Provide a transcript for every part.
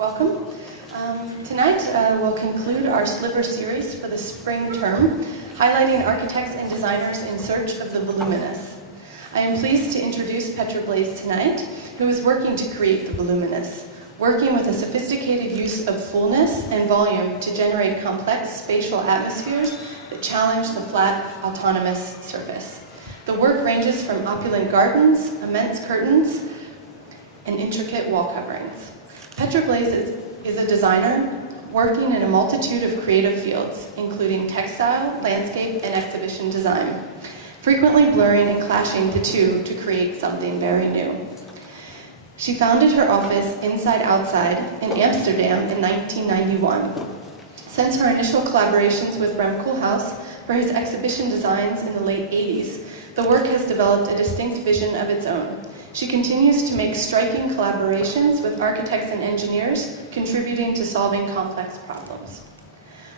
Welcome. Tonight we'll conclude our Sliver series for the spring term, highlighting architects and designers in search of the voluminous. I am pleased to introduce Petra Blaisse tonight, who is working to create the voluminous, working with a sophisticated use of fullness and volume to generate complex spatial atmospheres that challenge the flat, autonomous surface. The work ranges from opulent gardens, immense curtains, and intricate wall coverings. Petra Blaisse is a designer working in a multitude of creative fields, including textile, landscape, and exhibition design, frequently blurring and clashing the two to create something very new. She founded her office Inside Outside in Amsterdam in 1991. Since her initial collaborations with Rem Koolhaas for his exhibition designs in the late 80s, the work has developed a distinct vision of its own. She continues to make striking collaborations with architects and engineers, contributing to solving complex problems.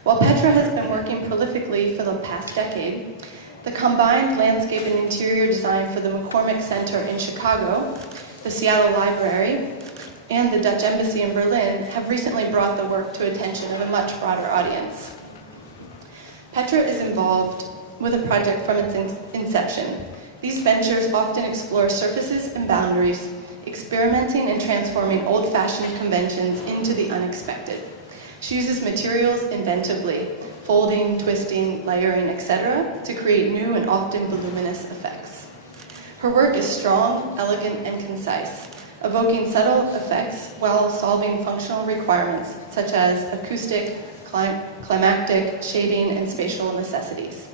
While Petra has been working prolifically for the past decade, the combined landscape and interior design for the McCormick Center in Chicago, the Seattle Library, and the Dutch Embassy in Berlin have recently brought the work to attention of a much broader audience. Petra is involved with a project from its inception. These ventures often explore surfaces and boundaries, experimenting and transforming old-fashioned conventions into the unexpected. She uses materials inventively, folding, twisting, layering, etc., to create new and often voluminous effects. Her work is strong, elegant, and concise, evoking subtle effects while solving functional requirements such as acoustic, climactic, shading, and spatial necessities.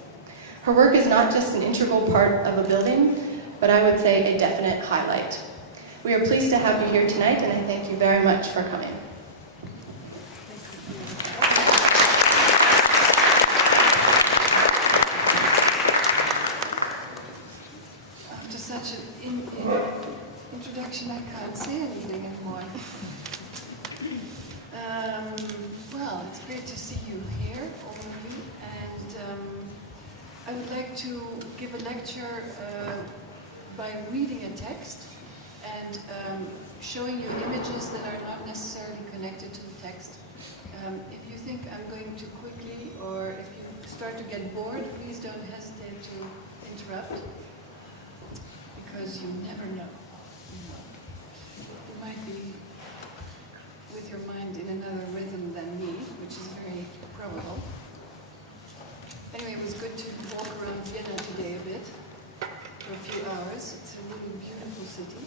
Her work is not just an integral part of a building, but I would say a definite highlight. We are pleased to have you here tonight, and I thank you very much for coming. After such an introduction, I can't say anything anymore. Well, it's great to see you here, all of you, and I would like to give a lecture by reading a text and showing you images that are not necessarily connected to the text. If you think I'm going too quickly, or if you start to get bored, please don't hesitate to interrupt, because you never know. You might be with your mind in another rhythm than me, which is very probable. Anyway, it was good to walk around Vienna today a bit, for a few hours. It's a really beautiful city.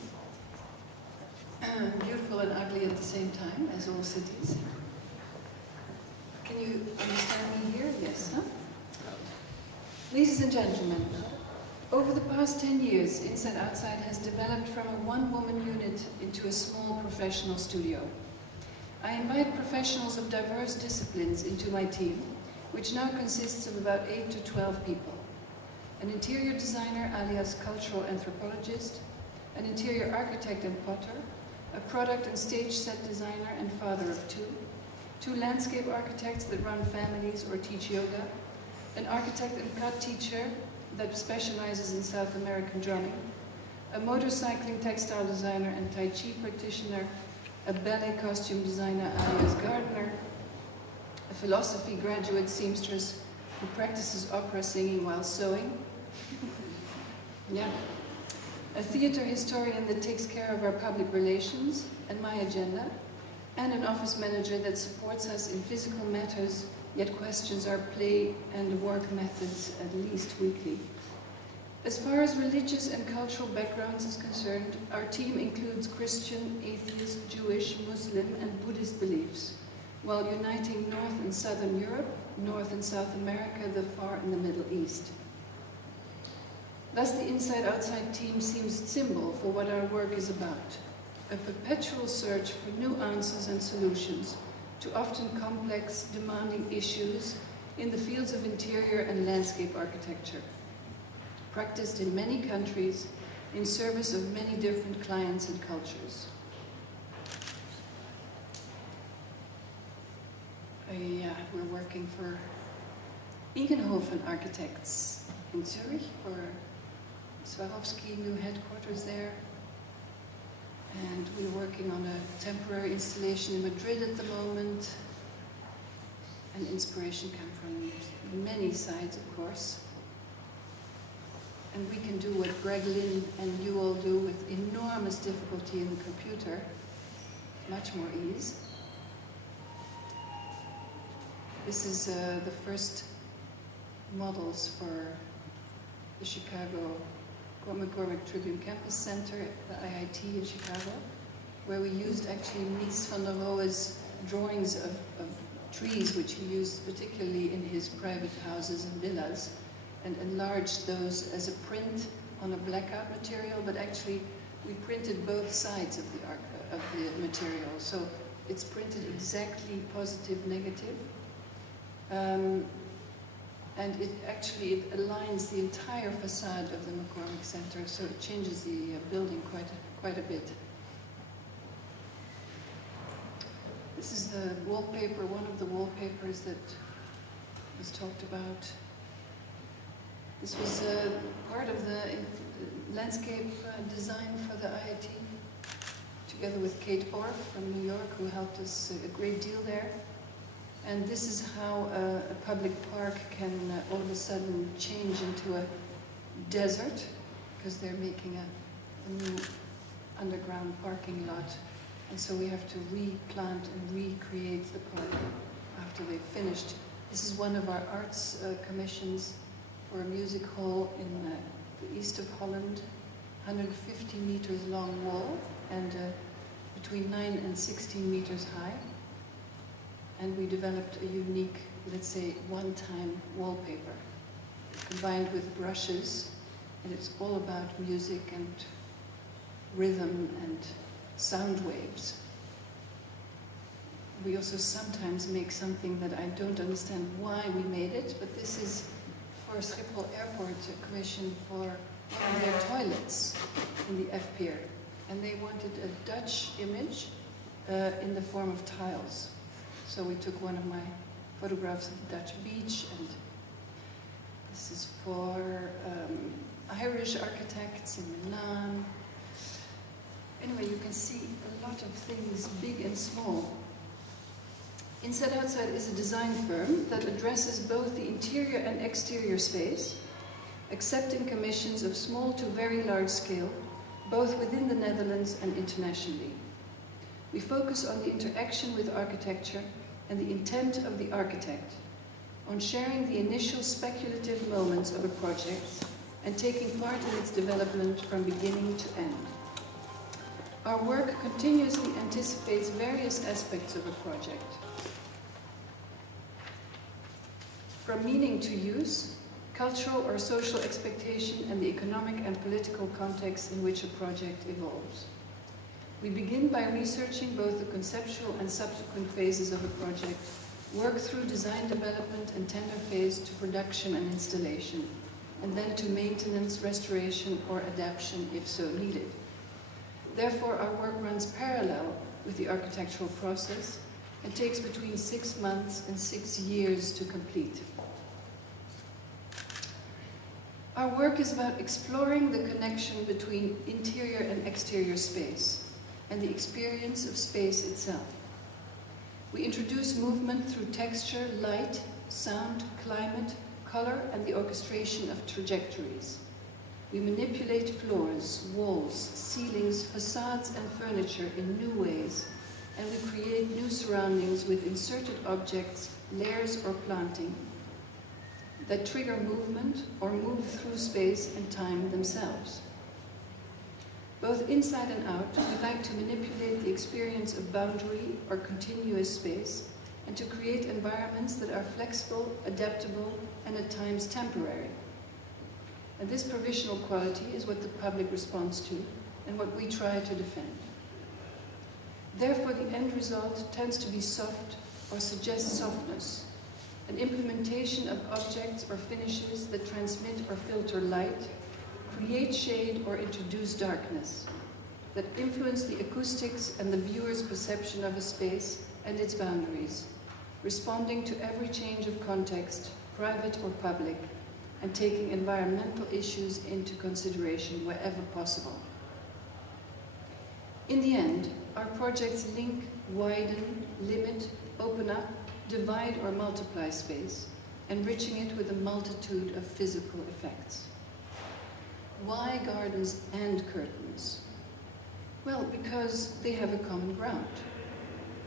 Beautiful and ugly at the same time, as all cities. Can you understand me here? Yes, huh? Ladies and gentlemen, over the past 10 years, Inside Outside has developed from a one-woman unit into a small professional studio. I invite professionals of diverse disciplines into my team, which now consists of about 8 to 12 people. An interior designer alias cultural anthropologist, an interior architect and potter, a product and stage set designer and father of two landscape architects that run families or teach yoga, an architect and cut teacher that specializes in South American drumming, a motorcycling textile designer and Tai Chi practitioner, a ballet costume designer alias gardener, a philosophy graduate seamstress who practices opera singing while sewing. Yeah. A theater historian that takes care of our public relations and my agenda, and an office manager that supports us in physical matters, yet questions our play and work methods at least weekly. As far as religious and cultural backgrounds is concerned, our team includes Christian, atheist, Jewish, Muslim, and Buddhist beliefs, while uniting North and Southern Europe, North and South America, the Far and the Middle East. Thus, the Inside-Outside team seems symbol for what our work is about, a perpetual search for new answers and solutions to often complex, demanding issues in the fields of interior and landscape architecture, practiced in many countries in service of many different clients and cultures. We're working for Ingenhoven Architects in Zurich, for Swarovski, new headquarters there. And we're working on a temporary installation in Madrid at the moment. And inspiration comes from many sides, of course. And we can do what Greg Lynn and you all do with enormous difficulty in the computer, much more ease. This is the first models for the Chicago McCormick Tribune Campus Center at the IIT in Chicago, where we used actually Mies van der Rohe's drawings of trees, which he used particularly in his private houses and villas, and enlarged those as a print on a blackout material, but actually we printed both sides of the material. So it's printed exactly positive, negative. And it aligns the entire facade of the McCormick Center, so it changes the building quite a bit. This is the wallpaper, one of the wallpapers that was talked about. This was part of the landscape design for the IIT, together with Kate Orff from New York, who helped us a great deal there. And this is how a public park can all of a sudden change into a desert, because they're making a new underground parking lot. And so we have to replant and recreate the park after they've finished. This is one of our arts commissions for a music hall in the east of Holland, 150 meters long wall and between 9 and 16 meters high. And we developed a unique, let's say, one-time wallpaper combined with brushes, and it's all about music and rhythm and sound waves. We also sometimes make something that I don't understand why we made it, but this is for Schiphol Airport, a commission for one of their toilets in the F Pier. And they wanted a Dutch image in the form of tiles. So we took one of my photographs of the Dutch beach, and this is for Irish architects in Milan. Anyway, you can see a lot of things, big and small. Inside Outside is a design firm that addresses both the interior and exterior space, accepting commissions of small to very large scale, both within the Netherlands and internationally. We focus on the interaction with architecture and the intent of the architect, on sharing the initial speculative moments of a project and taking part in its development from beginning to end. Our work continuously anticipates various aspects of a project, from meaning to use, cultural or social expectation, and the economic and political context in which a project evolves. We begin by researching both the conceptual and subsequent phases of a project, work through design development and tender phase to production and installation, and then to maintenance, restoration, or adaptation if so needed. Therefore, our work runs parallel with the architectural process and takes between 6 months and 6 years to complete. Our work is about exploring the connection between interior and exterior space and the experience of space itself. We introduce movement through texture, light, sound, climate, color, and the orchestration of trajectories. We manipulate floors, walls, ceilings, facades, and furniture in new ways, and we create new surroundings with inserted objects, layers, or planting that trigger movement or move through space and time themselves. Both inside and out, we like to manipulate the experience of boundary or continuous space and to create environments that are flexible, adaptable, and at times temporary. And this provisional quality is what the public responds to and what we try to defend. Therefore, the end result tends to be soft or suggests softness, an implementation of objects or finishes that transmit or filter light, create shade or introduce darkness, that influence the acoustics and the viewer's perception of a space and its boundaries, responding to every change of context, private or public, and taking environmental issues into consideration wherever possible. In the end, our projects link, widen, limit, open up, divide or multiply space, enriching it with a multitude of physical effects. Why gardens and curtains? Well, because they have a common ground.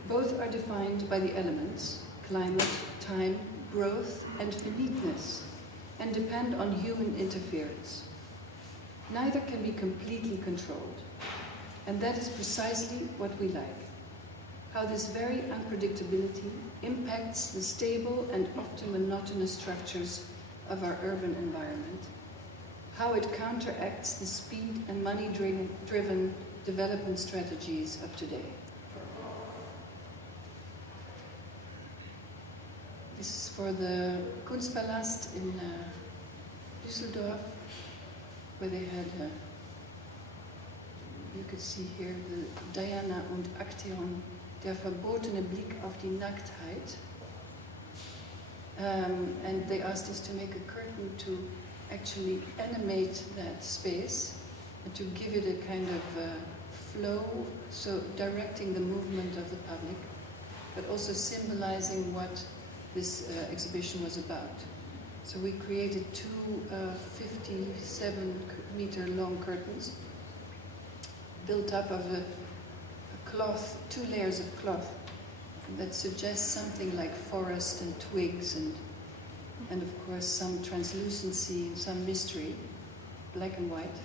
Both are defined by the elements, climate, time, growth, and finiteness, and depend on human interference. Neither can be completely controlled, and that is precisely what we like. How this very unpredictability impacts the stable and often monotonous structures of our urban environment, how it counteracts the speed and money-driven development strategies of today. This is for the Kunstpalast in Düsseldorf, where they had, you could see here, the Diana und Aktion, der verbotene Blick auf die Nacktheit. And they asked us to make a curtain to actually animate that space and to give it a kind of flow, so directing the movement of the public, but also symbolizing what this exhibition was about. So we created two 57-meter long curtains built up of a cloth, 2 layers of cloth that suggests something like forest and twigs and of course some translucency and some mystery, black and white.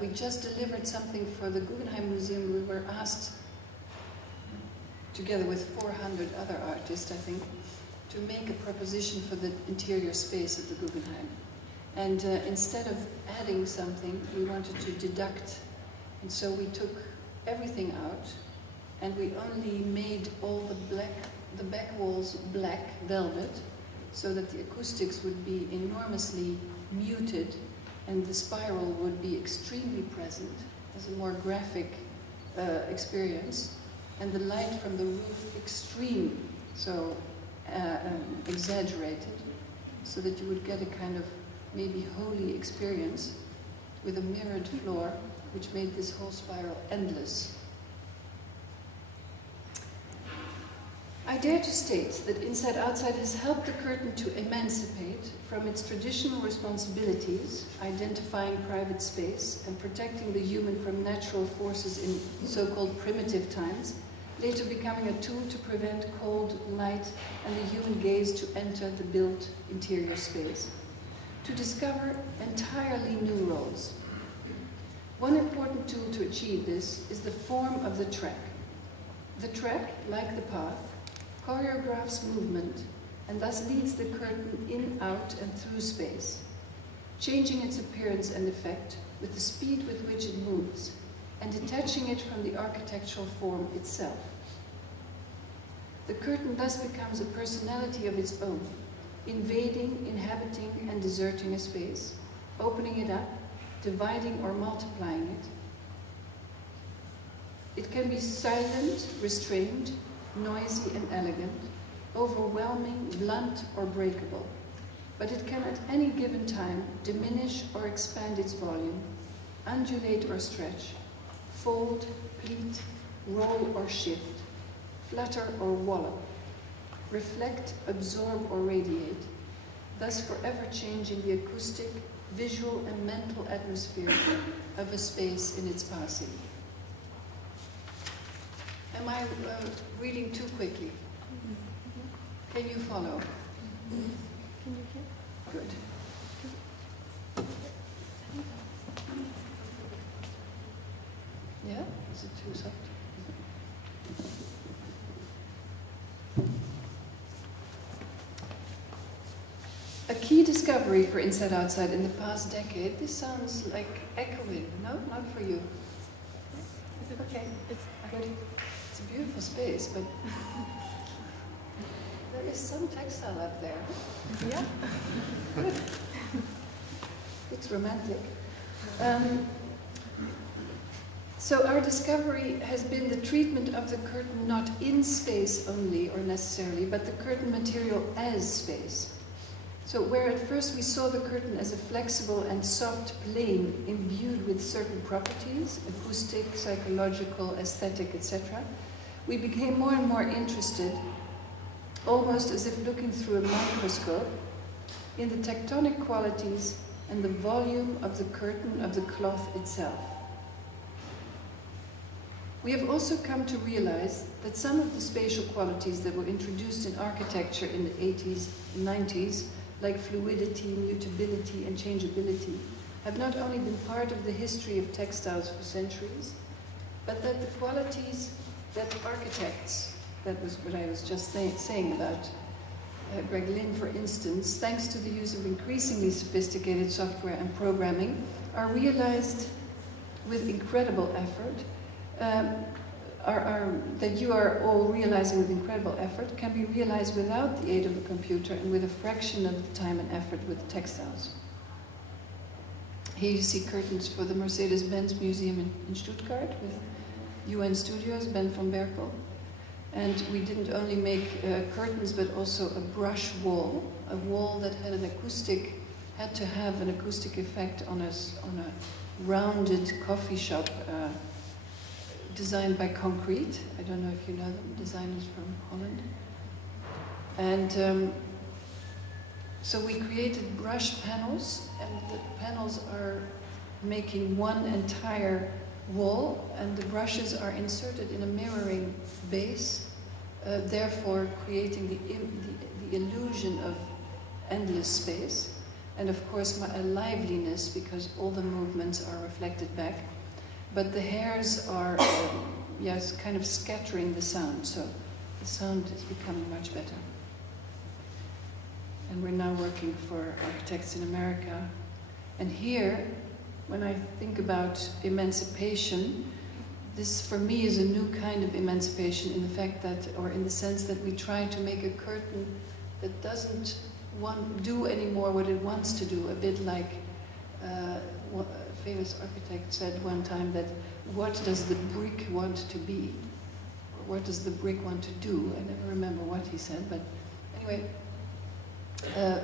We just delivered something for the Guggenheim Museum. We were asked, together with 400 other artists, I think, to make a proposition for the interior space of the Guggenheim. And instead of adding something, we wanted to deduct. And so we took everything out, and we only made all the back walls black velvet, so that the acoustics would be enormously muted, and the spiral would be extremely present as a more graphic experience, and the light from the roof extreme, so exaggerated, so that you would get a kind of maybe holy experience with a mirrored floor, which made this whole spiral endless. I dare to state that Inside Outside has helped the curtain to emancipate from its traditional responsibilities, identifying private space and protecting the human from natural forces in so-called primitive times, later becoming a tool to prevent cold, light, and the human gaze to enter the built interior space, to discover entirely new roles. One important tool to achieve this is the form of the track. The track, like the path, choreographs movement and thus leads the curtain in, out, and through space, changing its appearance and effect with the speed with which it moves and detaching it from the architectural form itself. The curtain thus becomes a personality of its own, invading, inhabiting, and deserting a space, opening it up, dividing or multiplying it. It can be silent, restrained, noisy and elegant, overwhelming, blunt or breakable, but it can at any given time diminish or expand its volume, undulate or stretch, fold, pleat, roll or shift, flutter or wallop, reflect, absorb or radiate, thus forever changing the acoustic, visual and mental atmosphere of a space in its passing. Am I reading too quickly? Can you follow? Can you hear? Good. Yeah? Is it too soft? A key discovery for Inside Outside in the past decade, this sounds like echoing. No, not for you. Is it okay? It's good. It's a beautiful space, but there is some textile up there. Yeah. Good. Looks romantic. So our discovery has been the treatment of the curtain not in space only or necessarily, but the curtain material as space. So where at first we saw the curtain as a flexible and soft plane imbued with certain properties, acoustic, psychological, aesthetic, etc., we became more and more interested, almost as if looking through a microscope, in the tectonic qualities and the volume of the curtain, of the cloth itself. We have also come to realize that some of the spatial qualities that were introduced in architecture in the 80s and 90s, like fluidity, mutability, and changeability, have not only been part of the history of textiles for centuries, but that the qualities that architects, that was what I was just saying about Greg Lynn, for instance, thanks to the use of increasingly sophisticated software and programming, are realized with incredible effort, that you are all realizing with incredible effort, can be realized without the aid of a computer and with a fraction of the time and effort with textiles. Here you see curtains for the Mercedes-Benz Museum in Stuttgart with UN Studios, Ben van Berkel. And we didn't only make curtains, but also a brush wall, a wall that had an acoustic, had to have an acoustic effect on a rounded coffee shop designed by Concrete. I don't know if you know them, designers from Holland. And so we created brush panels, and the panels are making one entire wall, and the brushes are inserted in a mirroring base, therefore creating the illusion of endless space, and of course a liveliness, because all the movements are reflected back. But the hairs are, yes, kind of scattering the sound, so the sound is becoming much better. And we're now working for architects in America. And here, when I think about emancipation, this for me is a new kind of emancipation in the fact that, or in the sense that we try to make a curtain that doesn't do anymore what it wants to do, a bit like what a famous architect said one time, that what does the brick want to be? Or what does the brick want to do? I never remember what he said, but anyway,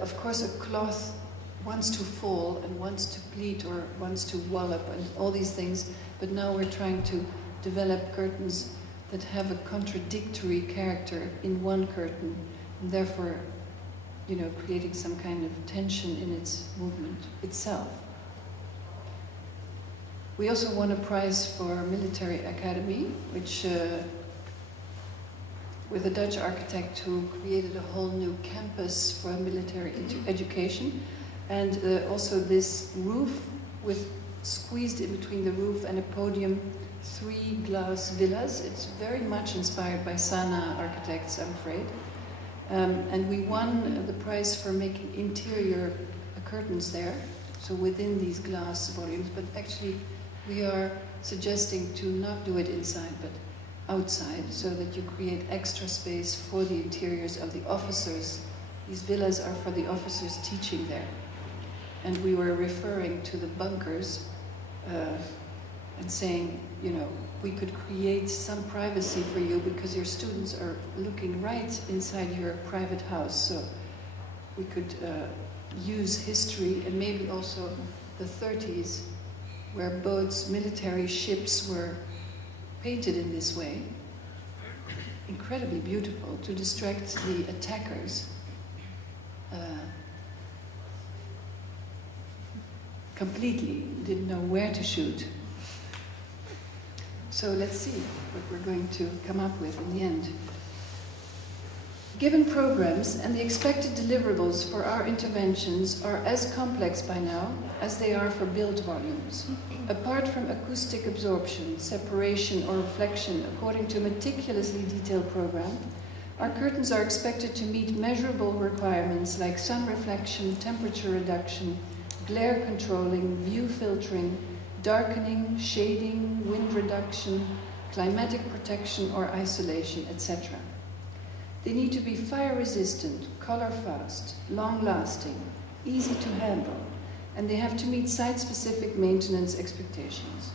of course a cloth wants to fall and wants to pleat or wants to wallop and all these things, but now we're trying to develop curtains that have a contradictory character in one curtain, and therefore, you know, creating some kind of tension in its movement itself. We also won a prize for Military Academy, which with a Dutch architect who created a whole new campus for military education. And also this roof with squeezed in between the roof and a podium, 3 glass villas. It's very much inspired by Sana architects, I'm afraid. And we won the prize for making interior curtains there, so within these glass volumes, but actually we are suggesting to not do it inside, but outside, so that you create extra space for the interiors of the officers. These villas are for the officers teaching there. And we were referring to the bunkers and saying, you know, we could create some privacy for you because your students are looking right inside your private house. So we could use history and maybe also the 30s, where boats, military ships were painted in this way. Incredibly beautiful to distract the attackers. Completely didn't know where to shoot. So let's see what we're going to come up with in the end. Given programs and the expected deliverables for our interventions are as complex by now as they are for build volumes. Apart from acoustic absorption, separation or reflection according to a meticulously detailed program, our curtains are expected to meet measurable requirements like sun reflection, temperature reduction, glare controlling, view filtering, darkening, shading, wind reduction, climatic protection or isolation, etc. They need to be fire resistant, color fast, long lasting, easy to handle, and they have to meet site-specific maintenance expectations.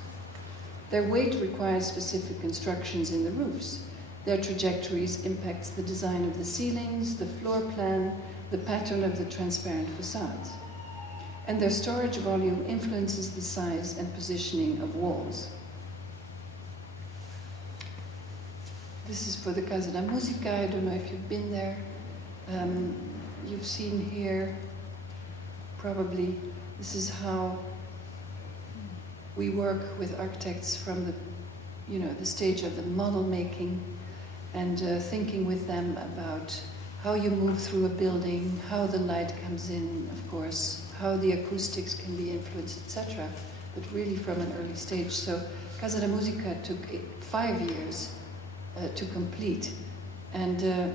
Their weight requires specific instructions in the roofs. Their trajectories impacts the design of the ceilings, the floor plan, the pattern of the transparent facades. And their storage volume influences the size and positioning of walls. This is for the Casa da Musica. I don't know if you've been there. You've seen here, probably, this is how we work with architects from the stage of the model making and thinking with them about how you move through a building, how the light comes in, of course, how the acoustics can be influenced, etc. But really from an early stage. So Casa da Musica took 5 years to complete. And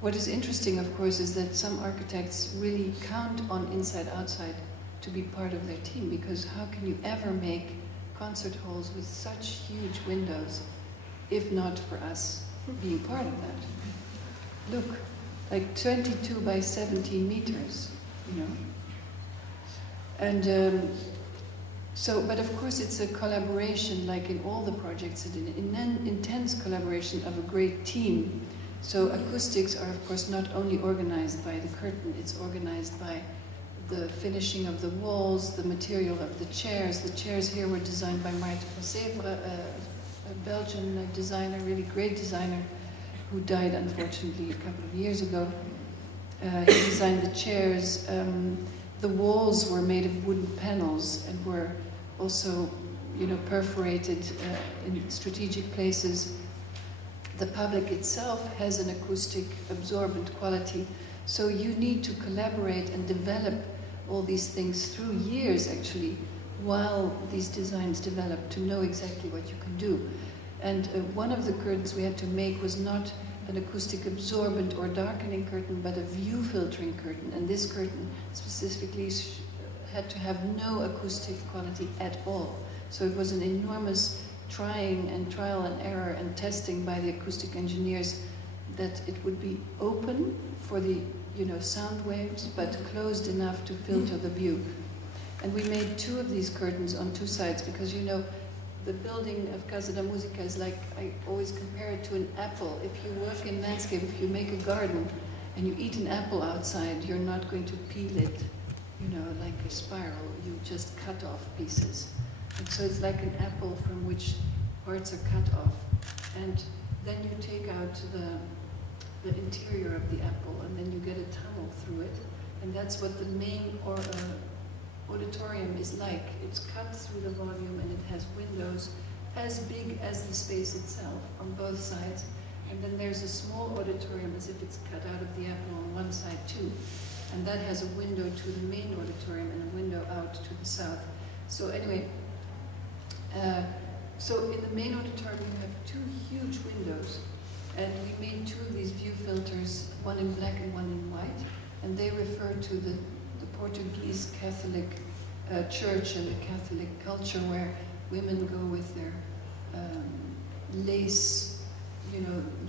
what is interesting, of course, is that some architects really count on inside-outside to be part of their team, because how can you ever make concert halls with such huge windows if not for us being part of that? Look, like 22 by 17 meters, you know. And but of course it's a collaboration, like in all the projects, an intense collaboration of a great team. So acoustics are of course not only organized by the curtain, it's organized by the finishing of the walls, the material of the chairs. The chairs here were designed by Maarten van Severen, a Belgian designer, really great designer, who died unfortunately a couple of years ago. He designed the chairs. The walls were made of wooden panels and were also, perforated in strategic places. The public itself has an acoustic absorbent quality, so you need to collaborate and develop all these things through years, actually, while these designs develop, to know exactly what you can do. And one of the curtains we had to make was not an acoustic absorbent or darkening curtain, but a view filtering curtain. And this curtain specifically had to have no acoustic quality at all. So it was an enormous trial and error and testing by the acoustic engineers that it would be open for the sound waves, but closed enough to filter the view. And we made 2 of these curtains on 2 sides because the building of Casa da Musica is like, I always compare it to an apple. If you work in landscape, if you make a garden and you eat an apple outside, you're not going to peel it, like a spiral. You just cut off pieces. And so it's like an apple from which parts are cut off. And then you take out the interior of the apple, and then you get a tunnel through it. And that's what the main auditorium is like. It's cut through the volume, and it has windows as big as the space itself on both sides. And then there's a small auditorium as if it's cut out of the apple on one side too. And that has a window to the main auditorium and a window out to the south. So anyway, so in the main auditorium you have 2 huge windows. And we made 2 of these view filters, one in black and one in white. And they refer to the Portuguese Catholic church and the Catholic culture, where women go with their lace,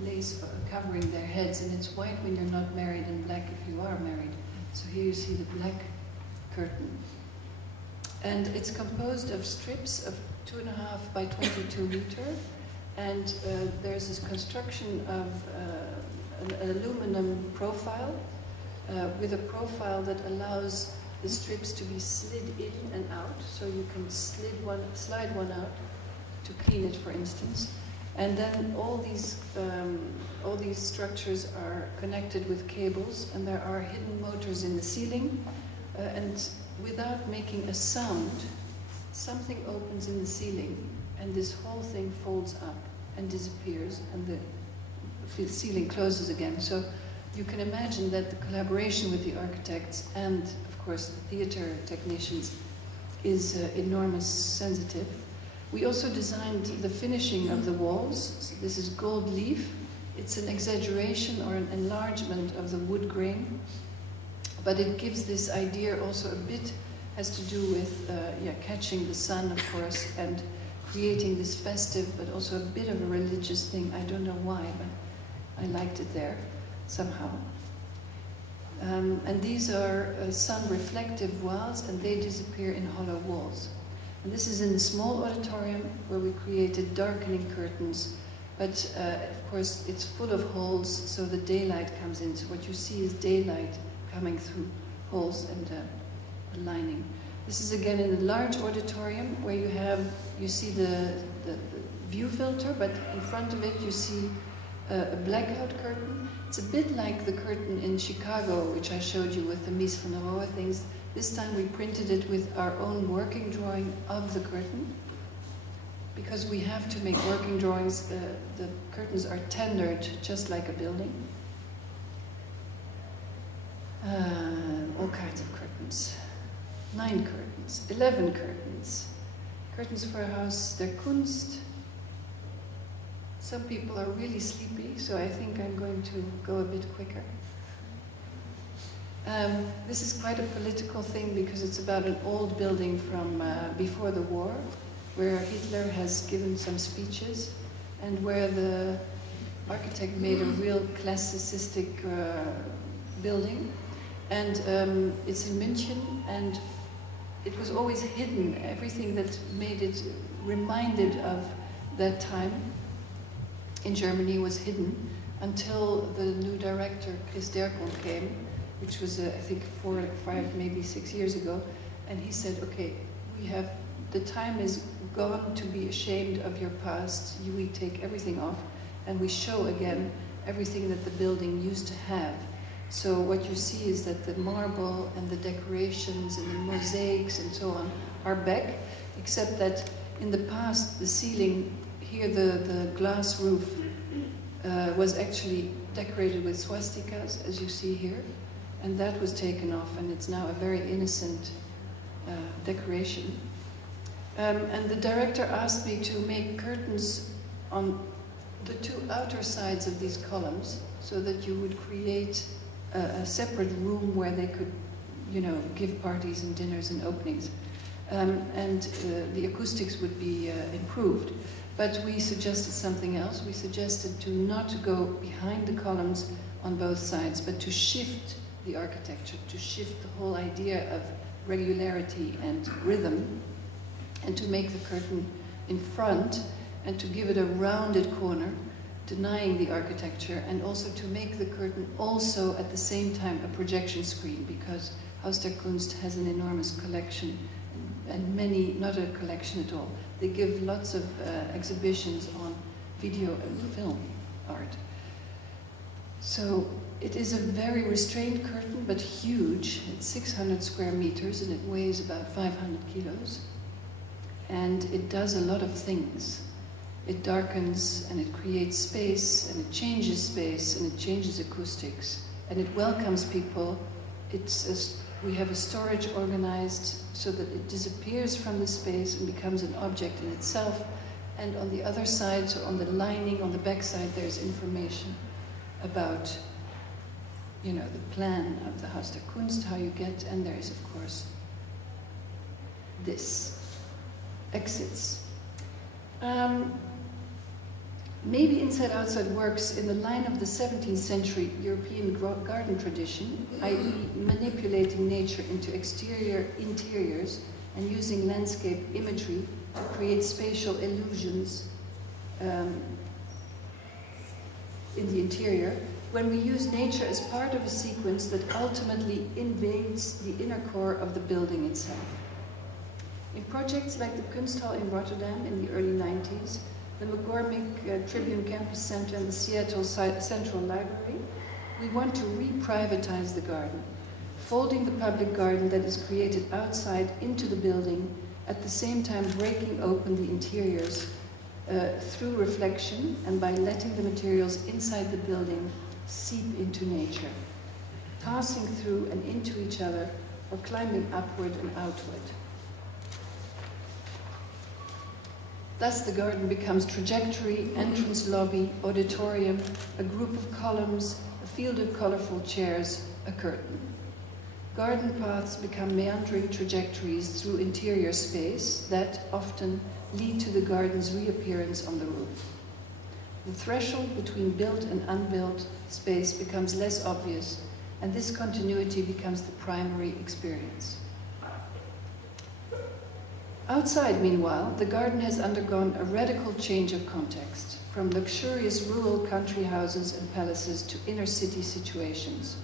lace covering their heads, and it's white when you're not married and black if you are married. So here you see the black curtain. And it's composed of strips of 2.5 by 22 meter, and there's this construction of an aluminum profile with a profile that allows the strips to be slid in and out, so you can slide one out to clean it, for instance. And then all these structures are connected with cables, and there are hidden motors in the ceiling. And without making a sound, something opens in the ceiling, and this whole thing folds up and disappears, and the ceiling closes again. So you can imagine that the collaboration with the architects and, of course, the theater technicians is enormous sensitive. We also designed the finishing of the walls. So this is gold leaf. It's an exaggeration or an enlargement of the wood grain, but it gives this idea also a bit, has to do with catching the sun, of course, and creating this festive, but also a bit of a religious thing. I don't know why, but I liked it there somehow. And these are sun-reflective walls, and they disappear in hollow walls. And this is in the small auditorium where we created darkening curtains But of course, it's full of holes, so the daylight comes in. So what you see is daylight coming through holes and the lining. This is again in a large auditorium where you see the view filter, but in front of it you see a blackout curtain. It's a bit like the curtain in Chicago, which I showed you with the Mies van der Rohe things. This time we printed it with our own working drawing of the curtain, because we have to make working drawings. The curtains are tendered just like a building. All kinds of curtains. 9 curtains, 11 curtains. Curtains for a house der Kunst. Some people are really sleepy, so I think I'm going to go a bit quicker. This is quite a political thing because it's about an old building from before the war, where Hitler has given some speeches and where the architect made a real classicistic building. And it's in München, and it was always hidden. Everything that made it reminded of that time in Germany was hidden until the new director, Chris Derkon, came, which was, I think, 4, 5, maybe 6 years ago. And he said, okay, the time is gone to be ashamed of your past. We take everything off, and we show again everything that the building used to have. So what you see is that the marble and the decorations and the mosaics and so on are back, except that in the past the ceiling, here the glass roof was actually decorated with swastikas, as you see here, and that was taken off, and it's now a very innocent decoration. And the director asked me to make curtains on the 2 outer sides of these columns, so that you would create a separate room where they could, give parties and dinners and openings. And the acoustics would be improved. But we suggested something else. We suggested to not go behind the columns on both sides, but to shift the architecture, to shift the whole idea of regularity and rhythm, and to make the curtain in front, and to give it a rounded corner, denying the architecture, and also to make the curtain also at the same time a projection screen, because Haus der Kunst has an enormous collection, and many, not a collection at all. They give lots of exhibitions on video and film art. So it is a very restrained curtain, but huge. It's 600 square meters, and it weighs about 500 kilos. And it does a lot of things. It darkens, and it creates space, and it changes space, and it changes acoustics, and it welcomes people. We have a storage organized so that it disappears from the space and becomes an object in itself. And on the other side, so on the lining, on the back side, there's information about, the plan of the Haus der Kunst, how you get, and there is, of course, this, exits. Maybe inside-outside works in the line of the 17th century European garden tradition, i.e. manipulating nature into exterior interiors and using landscape imagery to create spatial illusions in the interior, when we use nature as part of a sequence that ultimately invades the inner core of the building itself. In projects like the Kunsthal in Rotterdam in the early 90s, the McCormick Tribune Campus Center and the Seattle Central Library, we want to re-privatize the garden, folding the public garden that is created outside into the building, at the same time breaking open the interiors through reflection and by letting the materials inside the building seep into nature, passing through and into each other or climbing upward and outward. Thus the garden becomes trajectory, entrance lobby, auditorium, a group of columns, a field of colorful chairs, a curtain. Garden paths become meandering trajectories through interior space that often lead to the garden's reappearance on the roof. The threshold between built and unbuilt space becomes less obvious, and this continuity becomes the primary experience. Outside, meanwhile, the garden has undergone a radical change of context, from luxurious rural country houses and palaces to inner city situations.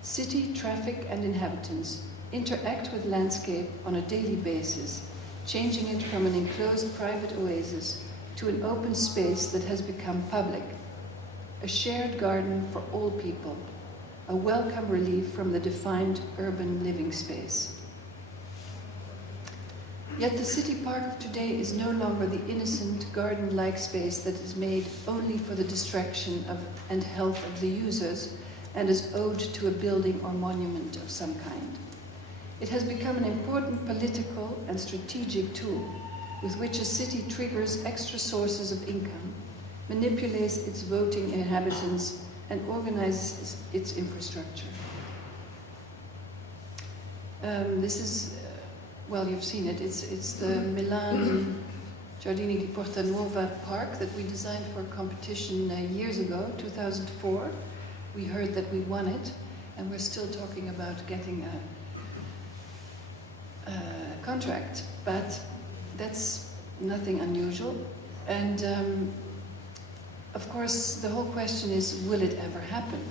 City, traffic, and inhabitants interact with landscape on a daily basis, changing it from an enclosed private oasis to an open space that has become public, a shared garden for all people, a welcome relief from the defined urban living space. Yet the city park of today is no longer the innocent garden-like space that is made only for the distraction of and health of the users and is owed to a building or monument of some kind. It has become an important political and strategic tool with which a city triggers extra sources of income, manipulates its voting inhabitants, and organizes its infrastructure. This is, well, you've seen it. It's the Milan Giardini di Porta Nuova park that we designed for a competition years ago, 2004. We heard that we won it, and we're still talking about getting a contract, but that's nothing unusual. And of course, the whole question is, will it ever happen?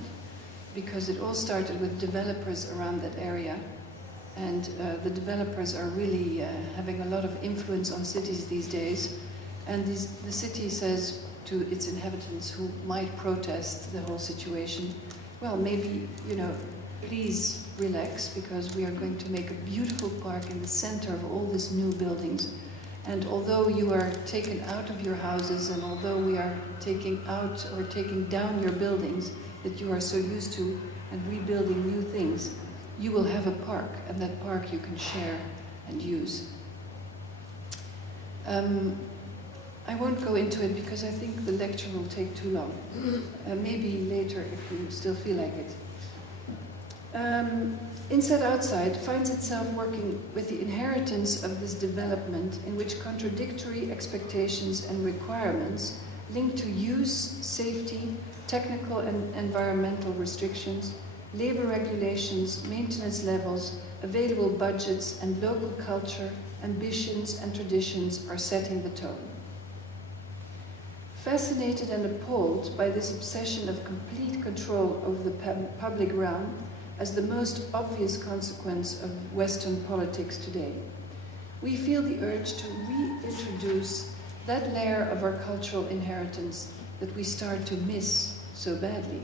Because it all started with developers around that area, and the developers are really having a lot of influence on cities these days. And the city says to its inhabitants who might protest the whole situation, well, maybe, please relax, because we are going to make a beautiful park in the center of all these new buildings. And although you are taken out of your houses, and although we are taking out or taking down your buildings that you are so used to and rebuilding new things, you will have a park, and that park you can share and use. I won't go into it because I think the lecture will take too long. Maybe later if you still feel like it. Inside Outside finds itself working with the inheritance of this development in which contradictory expectations and requirements linked to use, safety, technical and environmental restrictions, labor regulations, maintenance levels, available budgets, and local culture, ambitions, and traditions are setting the tone. Fascinated and appalled by this obsession of complete control over the public realm as the most obvious consequence of Western politics today, we feel the urge to reintroduce that layer of our cultural inheritance that we start to miss so badly,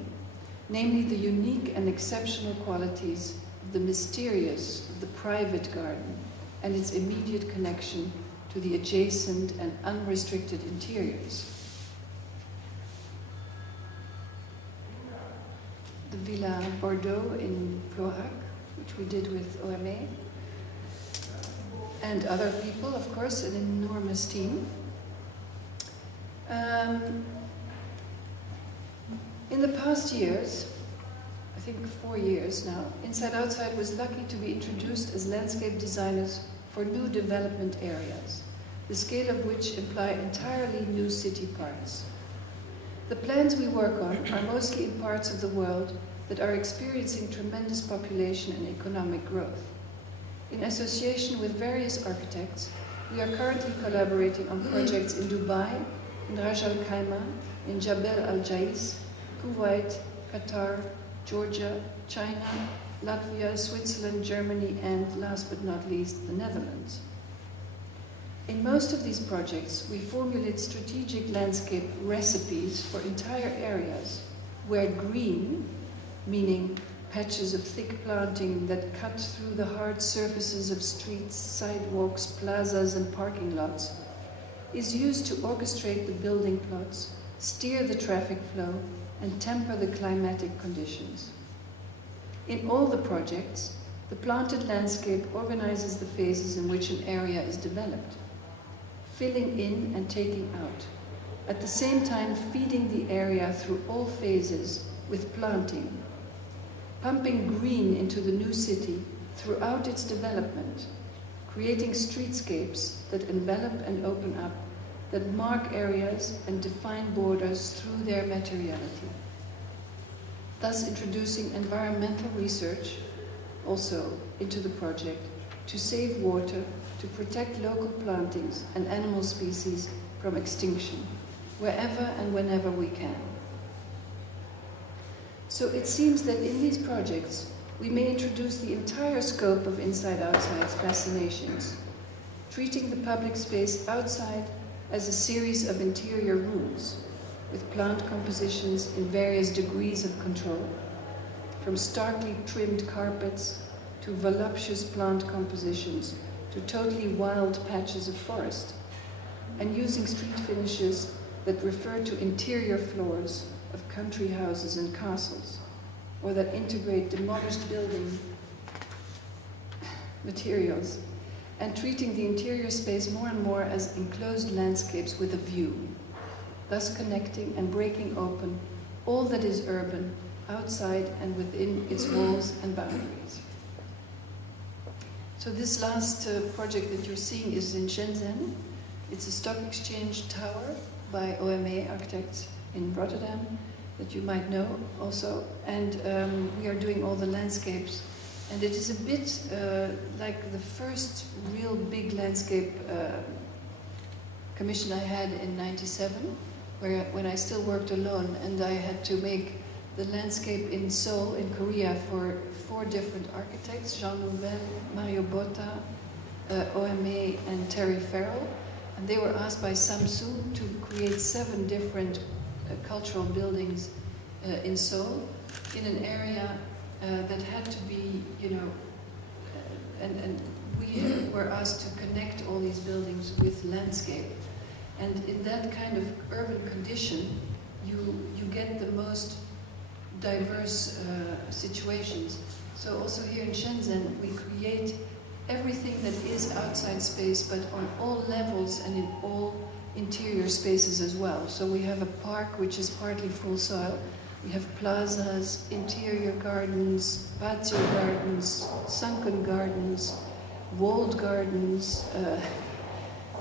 namely the unique and exceptional qualities of the mysterious, of the private garden, and its immediate connection to the adjacent and unrestricted interiors. The Villa Bordeaux in Florac, which we did with OMA, and other people, of course, an enormous team. In the past years, I think 4 years now, Inside Outside was lucky to be introduced as landscape designers for new development areas, the scale of which imply entirely new city parks. The plans we work on are mostly in parts of the world that are experiencing tremendous population and economic growth. In association with various architects, we are currently collaborating on projects in Dubai, in Ras Al Khaimah, in Jebel Al Jais, Kuwait, Qatar, Georgia, China, Latvia, Switzerland, Germany, and last but not least, the Netherlands. In most of these projects, we formulate strategic landscape recipes for entire areas where green, meaning patches of thick planting that cut through the hard surfaces of streets, sidewalks, plazas, and parking lots, is used to orchestrate the building plots, steer the traffic flow, and temper the climatic conditions. In all the projects, the planted landscape organizes the phases in which an area is developed, filling in and taking out, at the same time feeding the area through all phases with planting, pumping green into the new city throughout its development, creating streetscapes that envelop and open up, that mark areas and define borders through their materiality, thus introducing environmental research also into the project to save water, to protect local plantings and animal species from extinction, wherever and whenever we can. So it seems that in these projects, we may introduce the entire scope of inside-outside fascinations, treating the public space outside as a series of interior rooms, with plant compositions in various degrees of control, from starkly trimmed carpets to voluptuous plant compositions to totally wild patches of forest, and using street finishes that refer to interior floors of country houses and castles, or that integrate demolished building materials, and treating the interior space more and more as enclosed landscapes with a view, thus connecting and breaking open all that is urban outside and within its walls and boundaries. So this last project that you're seeing is in Shenzhen. It's a stock exchange tower by IoA architects in Rotterdam that you might know also. And we are doing all the landscapes. And it is a bit like the first real big landscape commission I had in '97, when I still worked alone, and I had to make the landscape in Seoul, in Korea, for 4 different architects, Jean Nouvel, Mario Botta, OMA, and Terry Farrell. And they were asked by Samsung to create 7 different cultural buildings in Seoul, in an area that had to be, and we were asked to connect all these buildings with landscape. And in that kind of urban condition, you get the most diverse situations. So also here in Shenzhen, we create everything that is outside space, but on all levels and in all interior spaces as well. So we have a park which is partly full soil. We have plazas, interior gardens, patio gardens, sunken gardens, walled gardens.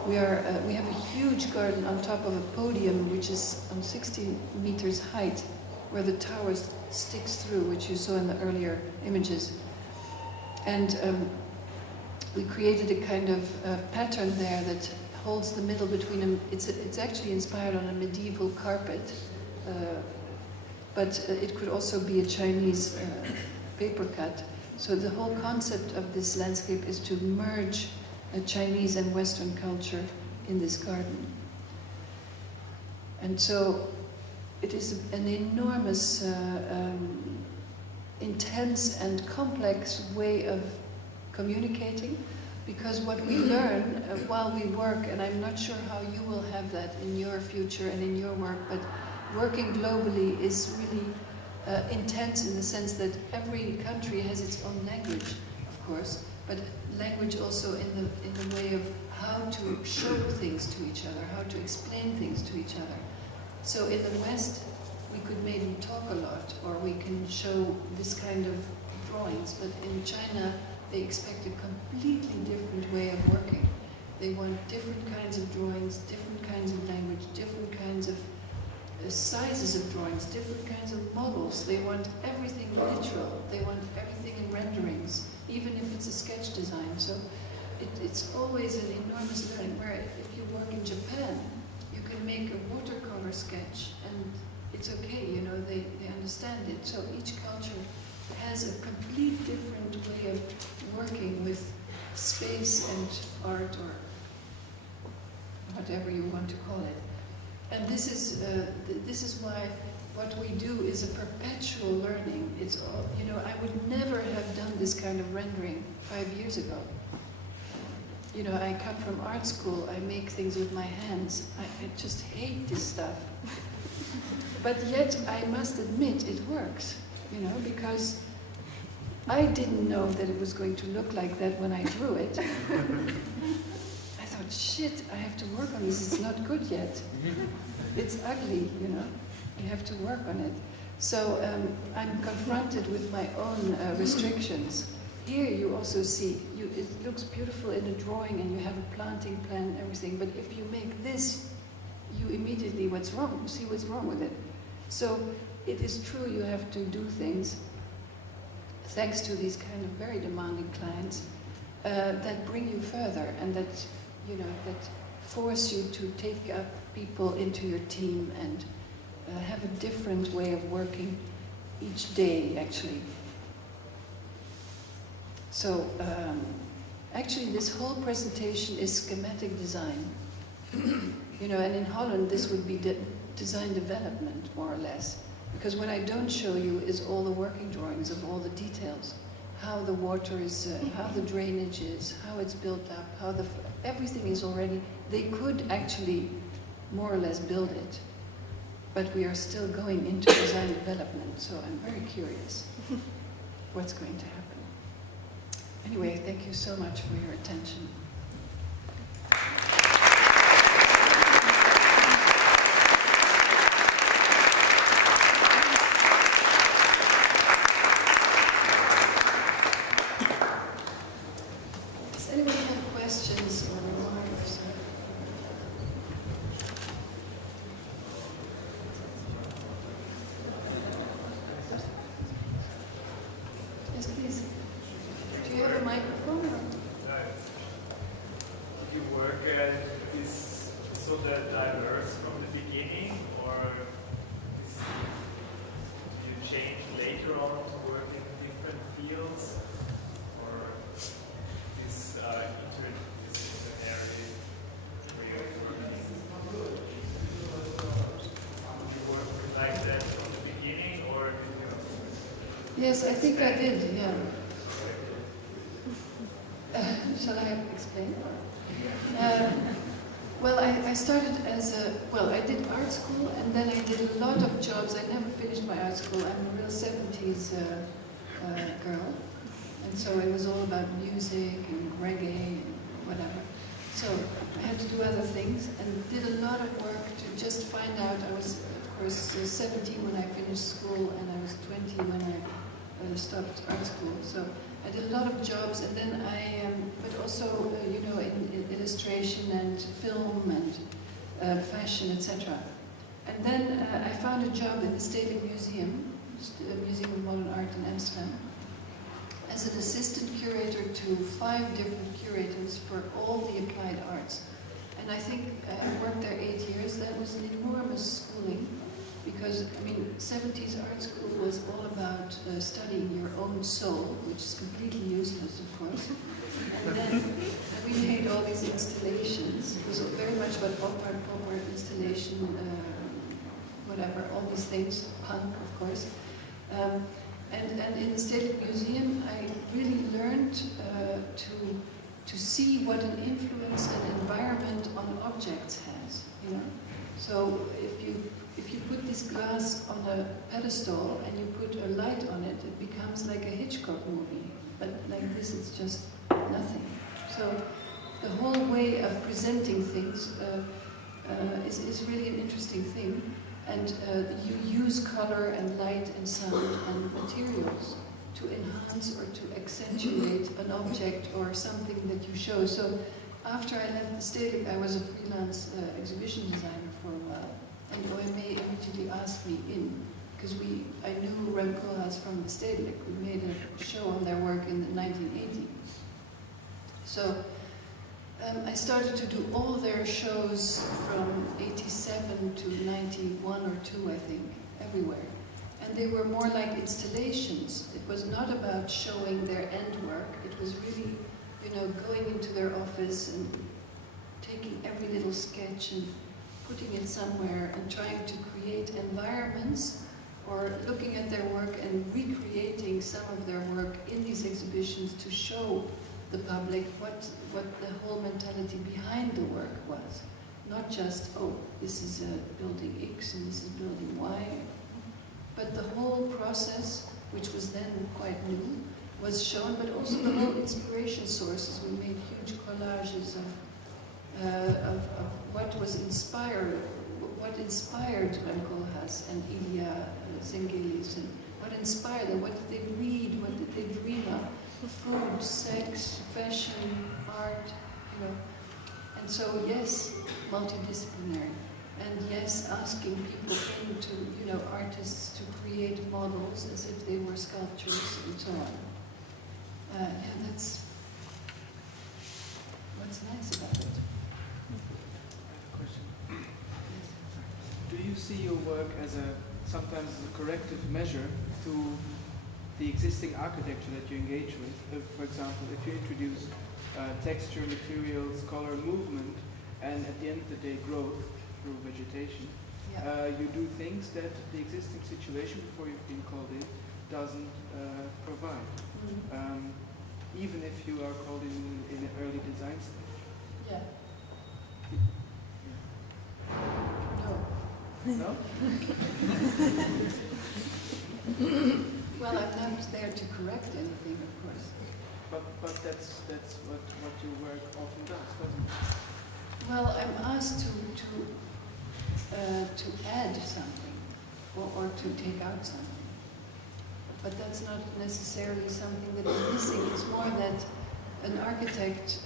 We have a huge garden on top of a podium which is on 60 meters height, where the tower sticks through, which you saw in the earlier images. And we created a kind of pattern there that holds the middle between them. It's actually inspired on a medieval carpet, but it could also be a Chinese paper cut. So the whole concept of this landscape is to merge Chinese and Western culture in this garden. And so it is an enormous, intense and complex way of communicating, because what we learn while we work, and I'm not sure how you will have that in your future and in your work, but working globally is really intense in the sense that every country has its own language, of course, but language also in the way of how to show things to each other, how to explain things to each other. So in the West, we could maybe talk a lot, or we can show this kind of drawings, but in China, they expect a completely different way of working. They want different kinds of drawings, different kinds of language, different kinds of sizes of drawings, different kinds of models. They want everything literal. They want everything in renderings, even if it's a sketch design. So it's always an enormous learning, where if you work in Japan, you can make a watercolor sketch and it's okay, they understand it. So each culture has a complete different way of working with space and art, or whatever you want to call it. And this is why what we do is a perpetual learning. It's all, I would never have done this kind of rendering 5 years ago. I come from art school, I make things with my hands. I just hate this stuff. But yet, I must admit, it works, because I didn't know that it was going to look like that when I drew it. I thought, shit, I have to work on this, it's not good yet. It's ugly, you have to work on it. So I'm confronted with my own restrictions. Here you also see, it looks beautiful in a drawing and you have a planting plan and everything, but if you make this, you immediately see what's wrong with it. So it is true you have to do things, thanks to these kind of very demanding clients, that bring you further, and that, you know, that force you to take up people into your team and have a different way of working each day, actually. So, actually, this whole presentation is schematic design. You know, and in Holland, this would be design development, more or less. Because what I don't show you is all the working drawings of all the details. How the water is, how the drainage is, how it's built up, how everything is already, they could actually more or less build it. But we are still going into design development, so I'm very curious what's going to happen. Anyway, thank you so much for your attention. Does anybody have questions or remarks? Yes, please. Do you have a microphone? Or? Did you work is so that diverse from the beginning, or did you change later on to work in different fields, or this interdisciplinary way of working? Did you work like that from the beginning, or did you? Yes, I think I did, yeah. Shall I explain? Well, I started as I did art school, and then I did a lot of jobs. I never finished my art school. I'm a real 70s girl. And so it was all about music and reggae and whatever. So I had to do other things and did a lot of work to just find out. I was, of course, 17 when I finished school, and I was 20 when I stopped art school. So I did a lot of jobs, and then but also, you know, in illustration and film and fashion, etc. And then I found a job at the Stedelijk Museum, Museum of Modern Art in Amsterdam, as an assistant curator to 5 different curators for all the applied arts. And I think I worked there 8 years. That was an enormous schooling, because, I mean, 70s art school was all about studying your own soul, which is completely useless, of course. And then we made all these installations. It was very much about pop art installation, whatever, all these things, punk, of course. And in the Stedelijk Museum, I really learned to see what an influence an environment on objects has, you know? So if you put this glass on a pedestal and you put a light on it, it becomes like a Hitchcock movie. But like this, it's just nothing. So the whole way of presenting things is really an interesting thing. And you use color and light and sound and materials to enhance or to accentuate an object or something that you show. So after I left the Stedelijk, I was a freelance exhibition designer for a while. And IoA immediately asked me in, because I knew Rem Koolhaas from the Stedelijk. We made a show on their work in the 1980s. So I started to do all their shows from 87 to 91 or 2, I think, everywhere. And they were more like installations. It was not about showing their end work. It was really, you know, going into their office and taking every little sketch and putting it somewhere and trying to create environments, or looking at their work and recreating some of their work in these exhibitions to show the public what the whole mentality behind the work was. Not just, oh, this is building X and this is building Y, but the whole process, which was then quite new, was shown, but also the whole inspiration sources. We made huge collages of what was inspired, what inspired Rem Koolhaas and Ilya Zengelis, and what inspired them, what did they read, what did they dream of? Food, sex, fashion, art, you know. And so, yes, multidisciplinary. And yes, asking people into, you know, artists to create models as if they were sculptures and so on. Yeah, what's nice about it. Question. Do you see your work as sometimes as a corrective measure to the existing architecture that you engage with? For example, if you introduce texture, materials, color, movement, and at the end of the day growth through vegetation, you do things that the existing situation before you've been called in doesn't provide. Even if you are called in an early design stage. Yeah. Yeah. No? Well, I'm not there to correct anything, of course. But that's what your work often does, doesn't it? Well, I'm asked to add something or to take out something. But that's not necessarily something that is missing. It's more that an architect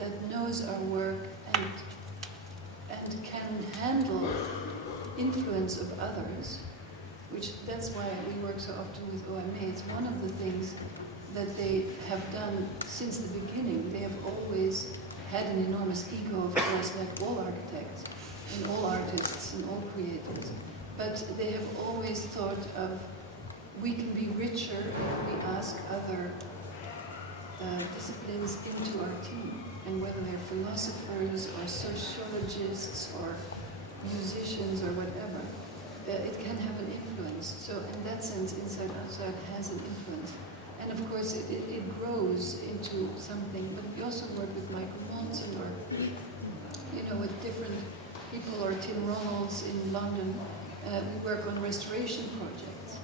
that knows our work and can handle influence of others, which that's why we work so often with OMA. It's one of the things that they have done since the beginning. They have always had an enormous ego, of course, like all architects and all artists and all creators. But they have always thought of, we can be richer if we ask other disciplines into our team, and whether they're philosophers or sociologists or musicians or whatever, it can have an influence. So in that sense, inside outside has an influence. And of course it grows into something, but we also work with Michael Monson or with different people, or Tim Ronalds in London. We work on restoration projects.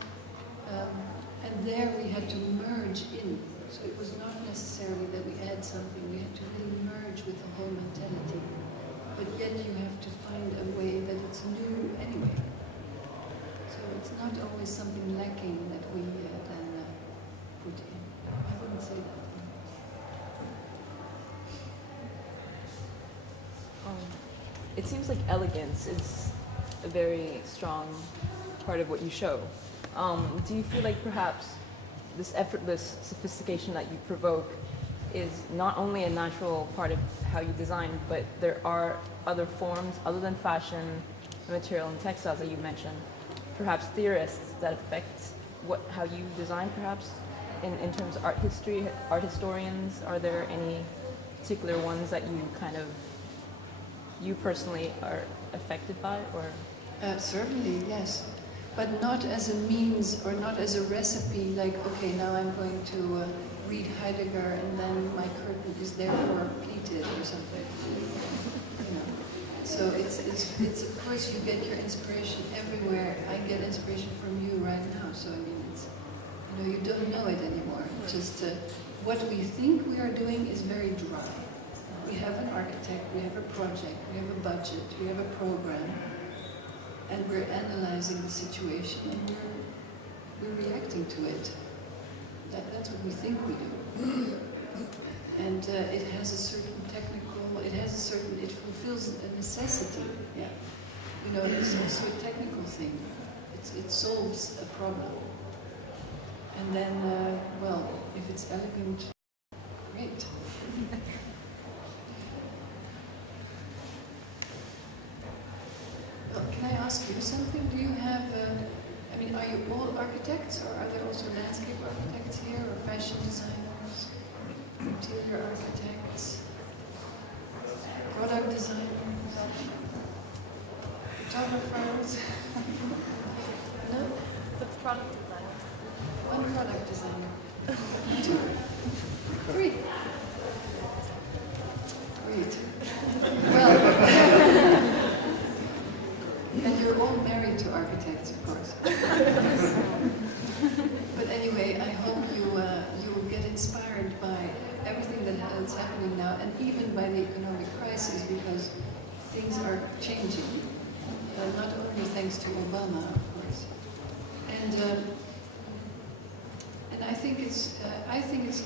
And there we had to merge in. So it was not necessarily that we add something, we had to really merge with the whole mentality. But yet you have to find a way that it's new anyway. So it's not always something lacking that we then put in. I wouldn't say that. It seems like elegance is a very strong part of what you show. Do you feel like perhaps this effortless sophistication that you provoke is not only a natural part of how you design, but there are other forms other than fashion, material, and textiles that you mentioned, perhaps theorists that affect how you design, perhaps in terms of art history, art historians? Are there any particular ones that you personally are affected by, or? Certainly, yes. But not as a means or not as a recipe, like, okay, now I'm going to read Heidegger and then my curtain is therefore pleated or something. So it's of course you get your inspiration everywhere. I get inspiration from you right now. So I mean, it's, you don't know it anymore. Just what we think we are doing is very dry. We have an architect, we have a project, we have a budget, we have a program. And we're analyzing the situation and we're reacting to it. That's what we think we do. And it has a certain it fulfills a necessity. Yeah. It's also a technical thing. It solves a problem. And then, well, if it's elegant, great. Can I ask you something? Do you have, are you all architects, or are there also landscape architects here, or fashion designers, interior architects, product designers, photographers? No? What's product designer? One product designer. 2. 3. Great. Well, and you're all married to architects, of course. But anyway, I hope you will get inspired by everything that is happening now, and even by the economic crisis, because things are changing. Not only thanks to Obama, of course. And I think it's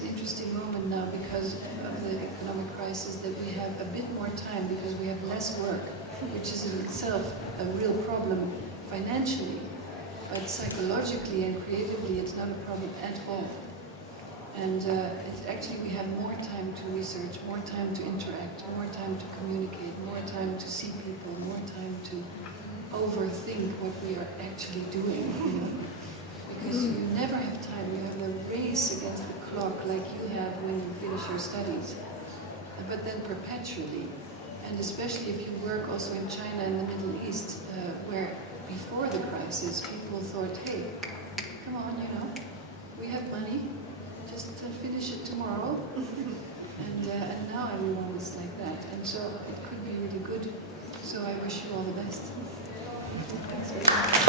an interesting moment now because of the economic crisis that we have a bit more time because we have less work, which is in itself a real problem financially, but psychologically and creatively it's not a problem at all. And actually we have more time to research, more time to interact, more time to communicate, more time to see people, more time to overthink what we are actually doing, you know? Because you never have time. You have a race against the clock like you have when you finish your studies, but then perpetually. And especially if you work also in China and the Middle East, where before the crisis people thought, hey, come on, you know, we have money, just finish it tomorrow. And now everyone is like that. And so it could be really good. So I wish you all the best. Thanks very much.